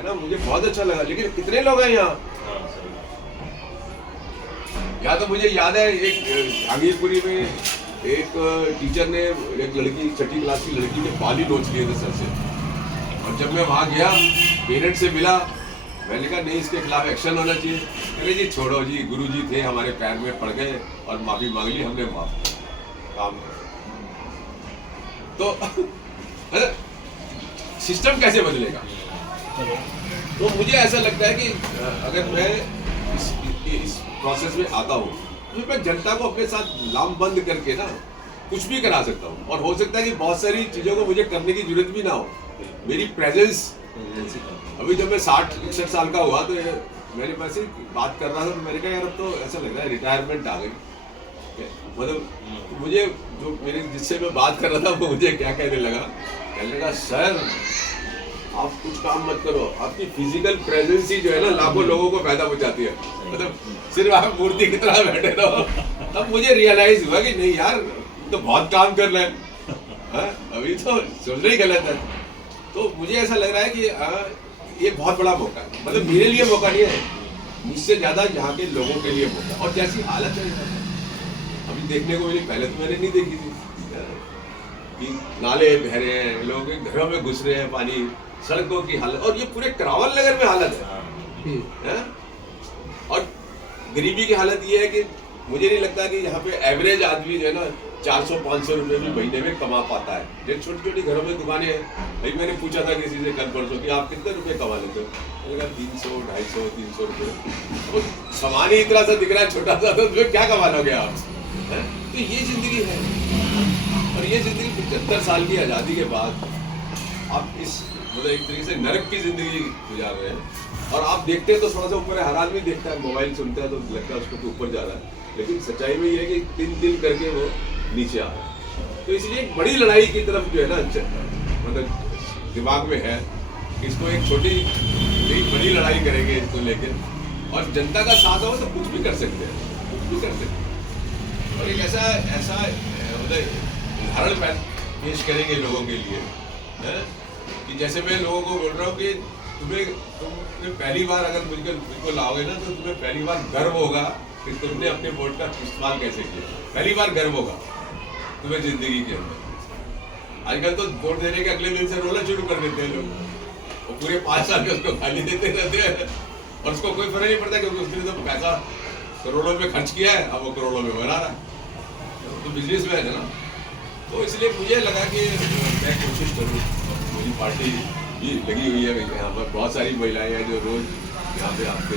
है ना, मुझे बहुत अच्छा लगा। लेकिन कितने लोग हैं यहाँ? या तो मुझे याद है एक जहांगीरपुरी में एक टीचर ने एक लड़की, छठी क्लास की लड़की के बाल ही नोच लिए थे सर से। और जब मैं वहाँ गया, पेरेंट से मिला, मैंने कहा नहीं, इसके खिलाफ एक्शन होना चाहिए। कहते जी छोड़ो जी, गुरुजी थे, हमारे पैर में पड़ गए और माफी मांग ली, हमने माफ काम। तो सिस्टम कैसे बदलेगा? तो मुझे ऐसा लगता है कि अगर मैं इस प्रोसेस में आता हूँ तो मैं जनता को अपने साथ लामबंद करके ना कुछ भी करा सकता हूँ। और हो सकता है कि बहुत सारी चीज़ों को मुझे करने की जरूरत भी ना हो। मेरी प्रेजेंस, अभी जब मैं 60-61 साल का हुआ तो मेरे पास ही बात कर रहा था, तो मैंने कहा यार अब तो ऐसा लग रहा है रिटायरमेंट आ गई। मतलब मुझे जो मेरे जिससे मैं बात कर रहा था वो मुझे क्या कहने लगा, सर आप कुछ काम मत करो, आपकी फिजिकल प्रेजेंस ही जो है ना लाखों लोगों को फायदा पहुंचाती है। मतलब सिर्फ आप मूर्ति की तरह बैठे रहो। तब मुझे रियलाइज हुआ कि नहीं यार, तो बहुत काम कर रहे हैं, अभी तो सोचना ही गलत है। तो मुझे ऐसा लग रहा है कि ये बहुत बड़ा मौका है। मतलब मेरे लिए मौका नहीं है, मुझसे ज्यादा यहाँ के लोगों के लिए मौका। और जैसी हालत है अभी देखने को मिली, पहले तो मैंने नहीं देखी थी कि नाले बह रहे हैं, लोगों के घरों में घुस रहे हैं पानी, सड़कों की हालत, और ये पूरे करावल नगर में हालत है। और गरीबी की हालत ये है कि मुझे नहीं लगता कि यहाँ पे एवरेज आदमी जो है ना 400-500 रुपए भी महीने में कमा पाता है। जो छोटी छोटी घरों में दुकानें हैं, भाई मैंने पूछा था किसी से कल परसों कि आप कितने रुपए कमा लेते हो? मैंने कहा 300, 250, 300 रुपये। तो सामान ही इतना सा दिख रहा है छोटा सा, तो उसमें क्या कमा लोगे आप? तो ये जिंदगी है। और ये जिंदगी 75 साल की आज़ादी के बाद आप इस मतलब एक तरीके से नरक की जिंदगी गुजार रहे हैं। और आप देखते हैं तो थोड़ा सा ऊपर है, हर आदमी देखता है, मोबाइल सुनता है तो लगता है उसको तो ऊपर जा रहा है, लेकिन सच्चाई में ये है कि दिन करके वो नीचे आ रहा है। तो इसलिए एक बड़ी लड़ाई की तरफ जो है ना मतलब दिमाग में है, इसको एक छोटी एक बड़ी लड़ाई करेंगे इसको लेकर, और जनता का साथ हो तो कुछ भी कर सकते हैं, कुछ भी कर सकते हैं। और एक ऐसा मतलब उदाहरण पेश करेंगे लोगों के लिए कि जैसे मैं लोगों को बोल रहा हूँ कि तुम्हें पहली बार अगर मुझको लाओगे ना तो तुम्हें पहली बार गर्व होगा कि तुमने अपने वोट का इस्तेमाल कैसे किया। पहली बार गर्व होगा तुम्हें जिंदगी के अंदर। आजकल तो वोट देने के अगले दिन से रोना शुरू कर देते हैं लोग, वो पूरे 5 साल के उसको खाली देते रहते हैं और उसको कोई फर्क नहीं पड़ता, क्योंकि उसने तो पैसा करोड़ों में खर्च किया है, अब वो करोड़ों में बना रहा है। तो बिजनेस में है ना, तो इसलिए मुझे लगा कि मैं कोशिश करूँ। मेरी पार्टी भी लगी हुई है, यहाँ पर बहुत सारी महिलाएं हैं जो रोज यहाँ पे आपके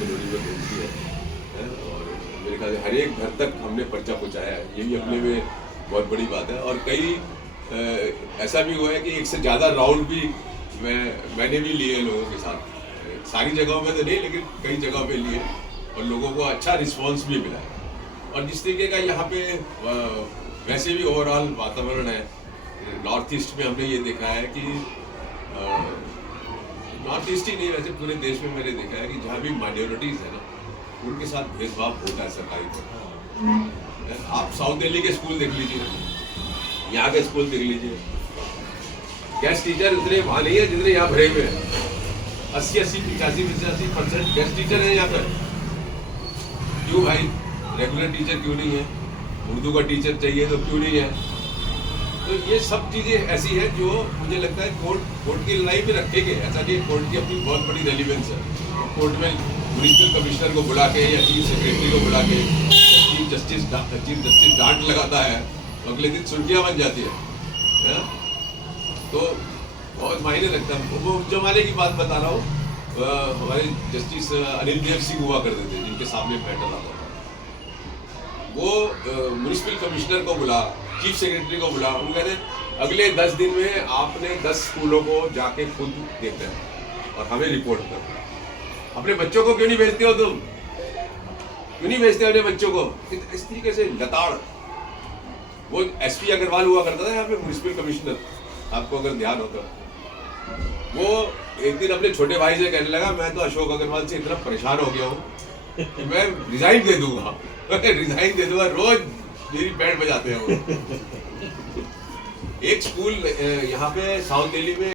कलोनी में घूमती है, और मेरे ख्याल से हर एक घर तक हमने पर्चा पहुँचाया है, ये भी अपने में बहुत बड़ी बात है। और कई ऐसा भी हुआ है कि एक से ज़्यादा राउंड भी मैंने भी लिए लोगों के साथ, सारी जगहों में तो नहीं लेकिन कई जगहों पे लिए, और लोगों को अच्छा रिस्पॉन्स भी मिला है। और जिस तरीके का यहाँ पे वैसे भी ओवरऑल वातावरण है, नॉर्थ ईस्ट में हमने ये देखा है कि नॉर्थ ईस्ट ही नहीं वैसे पूरे देश में मैंने देखा है कि जहाँ भी माइनॉरिटीज़ है ना उनके साथ भेदभाव होता है सरकारी पर। आप साउथ दिल्ली के स्कूल देख लीजिए, यहाँ के स्कूल देख लीजिए, गेस्ट टीचर उतने वहाँ नहीं है जितने यहाँ भरे हुए हैं। 80-80, 85-85% गेस्ट टीचर हैं यहाँ पर। क्यों भाई, रेगुलर टीचर क्यों नहीं है? उर्दू का टीचर चाहिए तो क्यों नहीं है? तो ये सब चीज़ें ऐसी हैं जो मुझे लगता है कोर्ट की लड़ाई में रखेंगे। ऐसा नहीं, कोर्ट की अपनी बहुत बड़ी रेलिवेंस है। कोर्ट में म्युनिसिपल कमिश्नर को बुला के या चीफ सेक्रेटरी को बुला के चीफ जस्टिस डांट लगाता है तो अगले दिन सुर्खियाँ बन जाती है। तो बहुत मायने रखता है। वो जमाने की बात बता रहा हूँ, हमारे जस्टिस अनिल देव सिंह हुआ करते थे जिनके सामने पैटर्न आता था। वो म्युनिसिपल कमिश्नर को बुला, चीफ सेक्रेटरी को बुला, उनको कहते अगले 10 दिन में आपने 10 स्कूलों को जाके खुद देखना है और हमें रिपोर्ट करना। अपने बच्चों को क्यों नहीं भेजते हो तुम? क्यों नहीं भेजते अपने बच्चों को? इस तरीके से लताड़। वो एसपी अग्रवाल हुआ करता था यहाँ पे, म्युनिसिपल कमिश्नर, आपको अगर ध्यान होता। वो एक दिन अपने छोटे भाई से कहने लगा, मैं तो अशोक अग्रवाल से इतना परेशान हो गया हूँ कि मैं रिजाइन दे दूंगा। रिजाइन दे दूंगा, रोज मेरी बैंड बजाते हैं वो। एक स्कूल यहाँ पे साउथ दिल्ली में